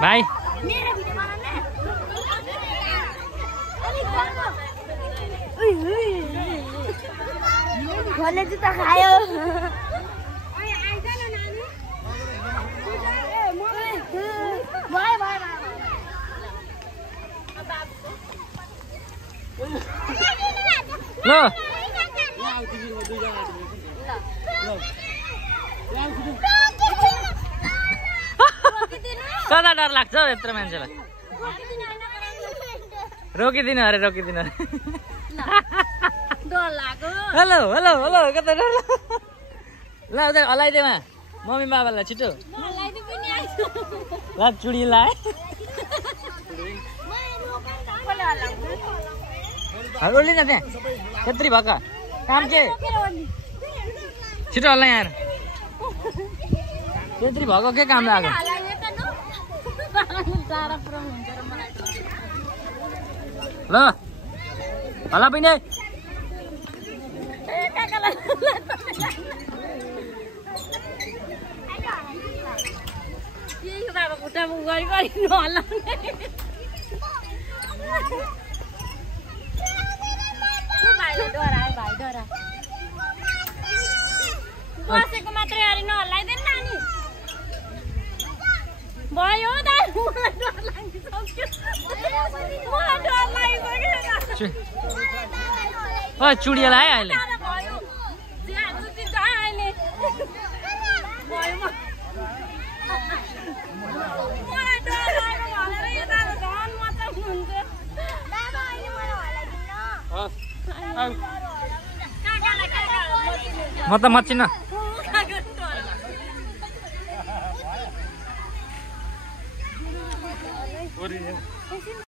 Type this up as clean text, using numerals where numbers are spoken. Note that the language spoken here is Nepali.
भाइ घरले जुत्ता खायो ल कता डर लाग्छ यत्रो मान्छेलाई रोकिदिनु अरे रोकिदिनु अरे डर लाग्यो हेलो हेलो हेलो कता डर ल उता हलाइदेमा मम्मी बाबालाई छिटो ल चुडी लाए रोली न त्यहाँ त्यत्रै भएका काम के छिटो हल्ला यहाँ त्यत्रै भएको के काम लाग्यो ल हल्ला पनि खुट्टामा गरी गरी नहल्लाउने बसेको मात्रै अरे नहल्लाइदेन नानी भयो त मलाई डर लागिसक्यो चुडिया लायो अहिले म त मच्चिन